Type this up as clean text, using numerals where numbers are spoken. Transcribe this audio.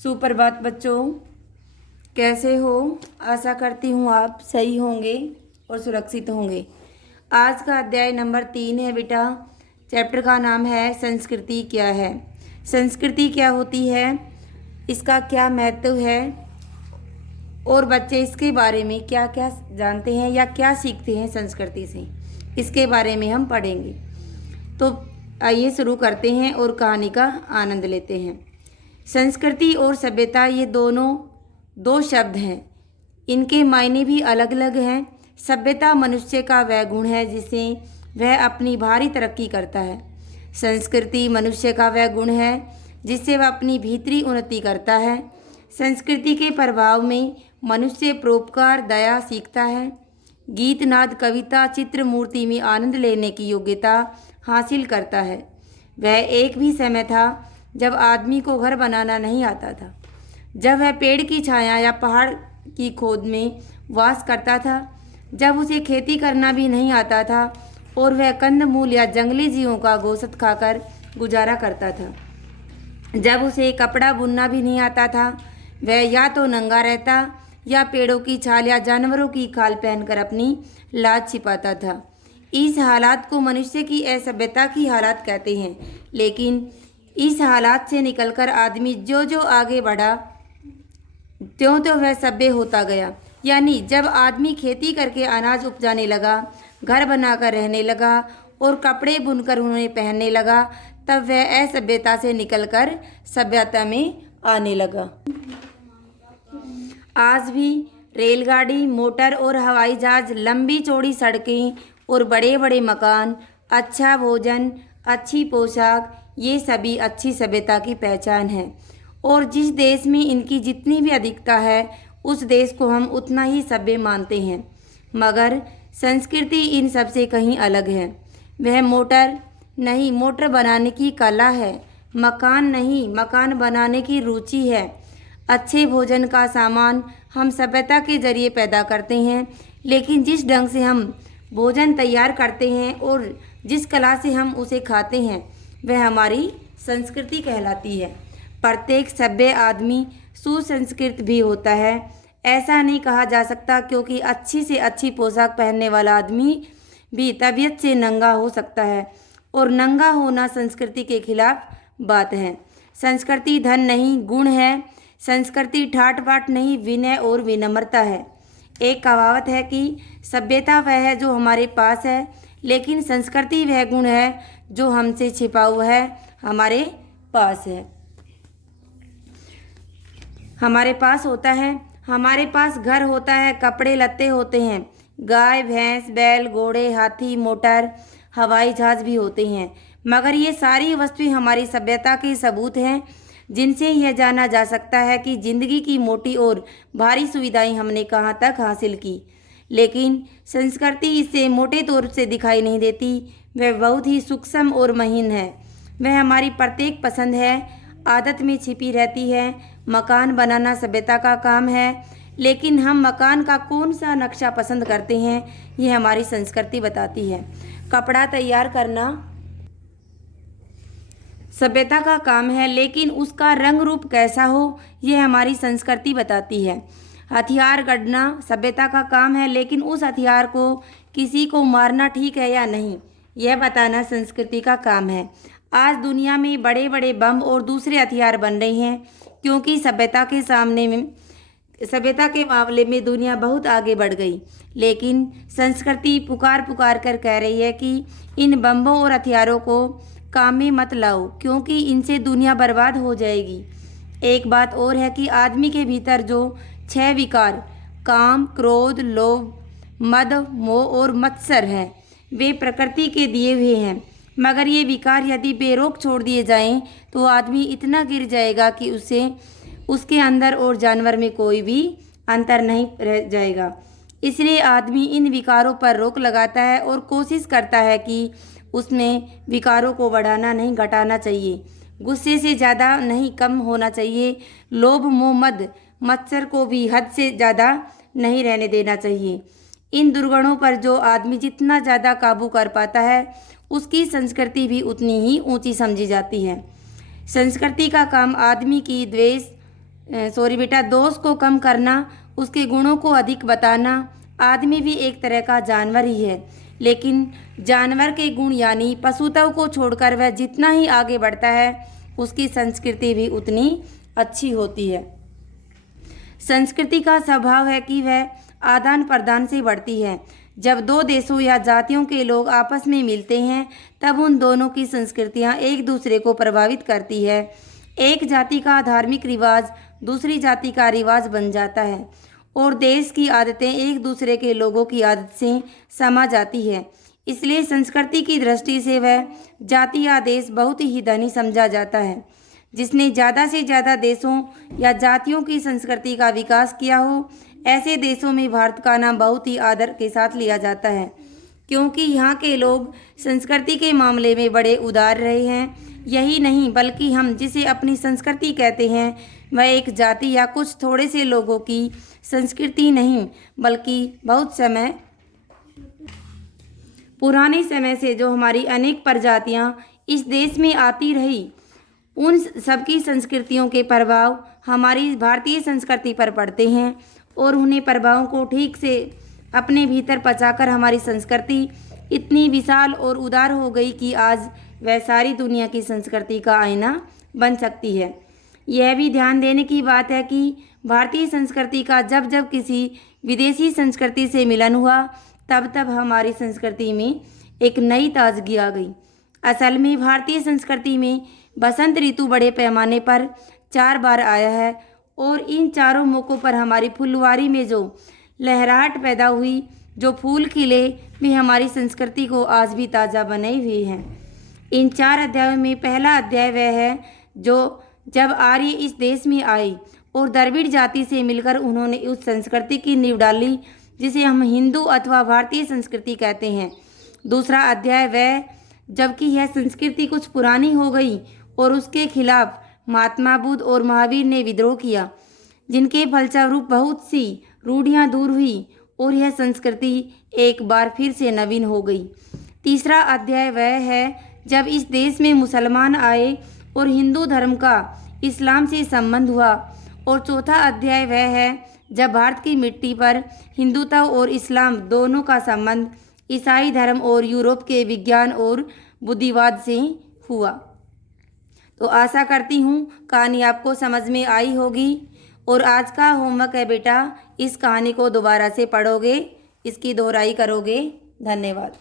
सुप्रभात बच्चों, कैसे हो? आशा करती हूँ आप सही होंगे और सुरक्षित होंगे। आज का अध्याय नंबर 3 है बेटा। चैप्टर का नाम है संस्कृति क्या है। संस्कृति क्या होती है, इसका क्या महत्व है और बच्चे इसके बारे में क्या क्या जानते हैं या क्या सीखते हैं संस्कृति से, इसके बारे में हम पढ़ेंगे। तो आइए शुरू करते हैं और कहानी का आनंद लेते हैं। संस्कृति और सभ्यता ये दोनों दो शब्द हैं, इनके मायने भी अलग अलग हैं। सभ्यता मनुष्य का वह गुण है जिसे वह अपनी भारी तरक्की करता है। संस्कृति मनुष्य का वह गुण है जिससे वह अपनी भीतरी उन्नति करता है। संस्कृति के प्रभाव में मनुष्य परोपकार, दया सीखता है। गीत, नाद, कविता, चित्र, मूर्ति में आनंद लेने की योग्यता हासिल करता है। वह एक भी समय था जब आदमी को घर बनाना नहीं आता था, जब वह पेड़ की छाया या पहाड़ की खोद में वास करता था, जब उसे खेती करना भी नहीं आता था और वह कंदमूल या जंगली जीवों का गोश्त खाकर गुजारा करता था, जब उसे कपड़ा बुनना भी नहीं आता था। वह या तो नंगा रहता या पेड़ों की छाल या जानवरों की खाल पहनकर अपनी लाज छिपाता था। इस हालात को मनुष्य की असभ्यता की हालात कहते हैं। लेकिन इस हालात से निकलकर आदमी जो जो आगे बढ़ा त्यों त्यों वह सभ्य होता गया। यानी जब आदमी खेती करके अनाज उपजाने लगा, घर बनाकर रहने लगा और कपड़े बुनकर उन्हें पहनने लगा, तब वह असभ्यता से निकलकर सभ्यता में आने लगा। आज भी रेलगाड़ी, मोटर और हवाई जहाज, लंबी चौड़ी सड़कें और बड़े बड़े मकान, अच्छा भोजन, अच्छी पोशाक, ये सभी अच्छी सभ्यता की पहचान है। और जिस देश में इनकी जितनी भी अधिकता है, उस देश को हम उतना ही सभ्य मानते हैं। मगर संस्कृति इन सब से कहीं अलग है। वह मोटर नहीं, मोटर बनाने की कला है। मकान नहीं, मकान बनाने की रुचि है। अच्छे भोजन का सामान हम सभ्यता के जरिए पैदा करते हैं, लेकिन जिस ढंग से हम भोजन तैयार करते हैं और जिस कला से हम उसे खाते हैं, वह हमारी संस्कृति कहलाती है। प्रत्येक सभ्य आदमी सुसंस्कृत भी होता है। ऐसा नहीं कहा जा सकता, क्योंकि अच्छी से अच्छी पोशाक पहनने वाला आदमी भी तबीयत से नंगा हो सकता है, और नंगा होना संस्कृति के खिलाफ बात है। संस्कृति धन नहीं, गुण है। संस्कृति ठाट बाट नहीं, विनय और विनम्रता है। एक कहावत है कि सभ्यता वह है जो हमारे पास है, लेकिन संस्कृति वह गुण है जो हमसे छिपा हुआ है, हमारे पास है, हमारे पास होता है। हमारे पास घर होता है, कपड़े लत्ते होते हैं, गाय, भैंस, बैल, घोड़े, हाथी, मोटर, हवाई जहाज भी होते हैं। मगर ये सारी वस्तुएं हमारी सभ्यता के सबूत हैं, जिनसे यह जाना जा सकता है कि जिंदगी की मोटी और भारी सुविधाएं हमने कहाँ तक हासिल की। लेकिन संस्कृति इससे मोटे तौर से दिखाई नहीं देती। वह बहुत ही सूक्ष्म और महीन है। वह हमारी प्रत्येक पसंद है, आदत में छिपी रहती है। मकान बनाना सभ्यता का काम है, लेकिन हम मकान का कौन सा नक्शा पसंद करते हैं, ये हमारी संस्कृति बताती है। कपड़ा तैयार करना सभ्यता का काम है, लेकिन उसका रंग रूप कैसा हो, यह हमारी संस्कृति बताती है। हथियार गढ़ना सभ्यता का काम है, लेकिन उस हथियार को किसी को मारना ठीक है या नहीं, यह बताना संस्कृति का काम है। आज दुनिया में बड़े बड़े बम और दूसरे हथियार बन रहे हैं, क्योंकि सभ्यता के मामले में दुनिया बहुत आगे बढ़ गई। लेकिन संस्कृति पुकार पुकार कर कह रही है कि इन बम्बों और हथियारों को काम में मत लाओ, क्योंकि इनसे दुनिया बर्बाद हो जाएगी। एक बात और है कि आदमी के भीतर जो 6 विकार, काम, क्रोध, लोभ, मद, मोह और मत्सर हैं, वे प्रकृति के दिए हुए हैं। मगर ये विकार यदि बेरोक छोड़ दिए जाएं, तो आदमी इतना गिर जाएगा कि उसके अंदर और जानवर में कोई भी अंतर नहीं रह जाएगा। इसलिए आदमी इन विकारों पर रोक लगाता है और कोशिश करता है कि उसमें विकारों को बढ़ाना नहीं, घटाना चाहिए। गुस्से से ज़्यादा नहीं, कम होना चाहिए। लोभ, मोह, मद, मत्सर को भी हद से ज़्यादा नहीं रहने देना चाहिए। इन दुर्गुणों पर जो आदमी जितना ज़्यादा काबू कर पाता है, उसकी संस्कृति भी उतनी ही ऊंची समझी जाती है। संस्कृति का काम आदमी की द्वेष, सॉरी बेटा, दोष को कम करना, उसके गुणों को अधिक बताना। आदमी भी एक तरह का जानवर ही है, लेकिन जानवर के गुण यानी पशुत्व को छोड़कर वह जितना ही आगे बढ़ता है, उसकी संस्कृति भी उतनी अच्छी होती है। संस्कृति का स्वभाव है कि वह आदान प्रदान से बढ़ती है। जब दो देशों या जातियों के लोग आपस में मिलते हैं, तब उन दोनों की संस्कृतियां एक दूसरे को प्रभावित करती है। एक जाति का धार्मिक रिवाज दूसरी जाति का रिवाज बन जाता है और देश की आदतें एक दूसरे के लोगों की आदत से समा जाती है। इसलिए संस्कृति की दृष्टि से वह जाति या देश बहुत ही धनी समझा जाता है। जिसने ज़्यादा से ज़्यादा देशों या जातियों की संस्कृति का विकास किया हो, ऐसे देशों में भारत का नाम बहुत ही आदर के साथ लिया जाता है, क्योंकि यहाँ के लोग संस्कृति के मामले में बड़े उदार रहे हैं। यही नहीं, बल्कि हम जिसे अपनी संस्कृति कहते हैं, वह एक जाति या कुछ थोड़े से लोगों की संस्कृति नहीं, बल्कि बहुत समय पुराने समय से जो हमारी अनेक प्रजातियां इस देश में आती रही, उन सबकी संस्कृतियों के प्रभाव हमारी भारतीय संस्कृति पर पड़ते हैं और उन्हें प्रभावों को ठीक से अपने भीतर पचाकर हमारी संस्कृति इतनी विशाल और उदार हो गई कि आज वह सारी दुनिया की संस्कृति का आईना बन सकती है। यह भी ध्यान देने की बात है कि भारतीय संस्कृति का जब जब किसी विदेशी संस्कृति से मिलन हुआ, तब तब हमारी संस्कृति में एक नई ताजगी आ गई। असल में भारतीय संस्कृति में बसंत ऋतु बड़े पैमाने पर 4 बार आया है और इन चारों मौक़ों पर हमारी फुलवारी में जो लहराहट पैदा हुई, जो फूल खिले, वे हमारी संस्कृति को आज भी ताज़ा बनाए हुए हैं। इन 4 अध्यायों में पहला अध्याय वह है जो जब आर्य इस देश में आए और द्रविड़ जाति से मिलकर उन्होंने उस संस्कृति की नींव डाली जिसे हम हिंदू अथवा भारतीय संस्कृति कहते हैं। दूसरा अध्याय वह जबकि यह संस्कृति कुछ पुरानी हो गई और उसके खिलाफ महात्मा बुद्ध और महावीर ने विद्रोह किया, जिनके फलस्वरूप बहुत सी रूढ़ियाँ दूर हुई और यह संस्कृति एक बार फिर से नवीन हो गई। तीसरा अध्याय वह है जब इस देश में मुसलमान आए और हिंदू धर्म का इस्लाम से संबंध हुआ। और चौथा अध्याय वह है जब भारत की मिट्टी पर हिंदुत्व और इस्लाम दोनों का संबंध ईसाई धर्म और यूरोप के विज्ञान और बुद्धिवाद से हुआ। तो आशा करती हूँ कहानी आपको समझ में आई होगी और आज का होमवर्क है बेटा, इस कहानी को दोबारा से पढ़ोगे, इसकी दोहराई करोगे। धन्यवाद।